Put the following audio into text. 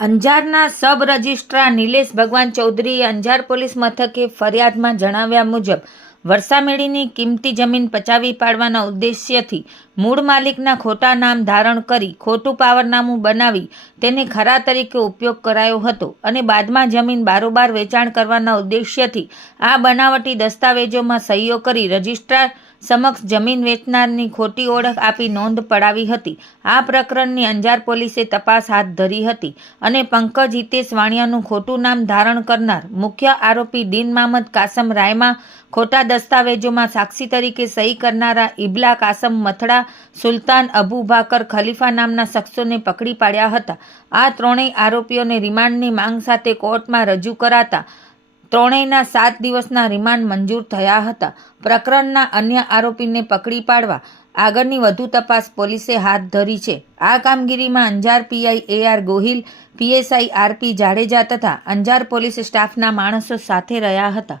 અંજારના sub registrar Nilesh ભગવાન ચૌધરીએ અંજાર પોલીસ મથકે ફરિયાદમાં જણાવ્યા મુજબ વરસામેડીની કિંમતી જમીન પચાવી પાડવાના ઉદ્દેશ્યથી મૂળ માલિકના ખોટા નામ ધારણ કરી ખોટું પાવરનામું બનાવી તેને ખરા તરીકે ઉપયોગ કરાયો હતો અને બાદમાં જમીન બારોબાર વેચાણ કરવાના ઉદ્દેશ્યથી આ બનાવટી દસ્તાવેજોમાં સહીઓ કરી રજિસ્ટ્રાર સમક્ષ જમીન વેચનારની ખોટી ઓળખ આપી નોંધ પડાવી હતી. આ પ્રકરણની અંજાર પોલીસે તપાસ હાથ ધરી હતી અને પંકજ હિતેશ વાણિયાનું ખોટું નામ ધારણ કરનાર મુખ્ય આરોપી દીન મામદ કાસમ રાયમાં ખોટા દસ્તાવેજોમાં સાક્ષી તરીકે સહી કરનારા ઇબલા કાસમ મથડા, સુલતાન અબુ ભાકર ખલીફા નામના શખ્સોને પકડી પાડ્યા હતા. આ ત્રણેય આરોપીઓને રિમાન્ડની માંગ સાથે કોર્ટમાં રજૂ કરાતા ત્રણેયના સાત દિવસના રિમાન્ડ મંજૂર થયા હતા. પ્રકરણના અન્ય આરોપીને પકડી પાડવા આગળની વધુ તપાસ પોલીસે હાથ ધરી છે. આ કામગીરીમાં Anjar PI A R Gohil, PSI RP Jadeja તથા અંજાર પોલીસ સ્ટાફના માણસો સાથે રહ્યા હતા.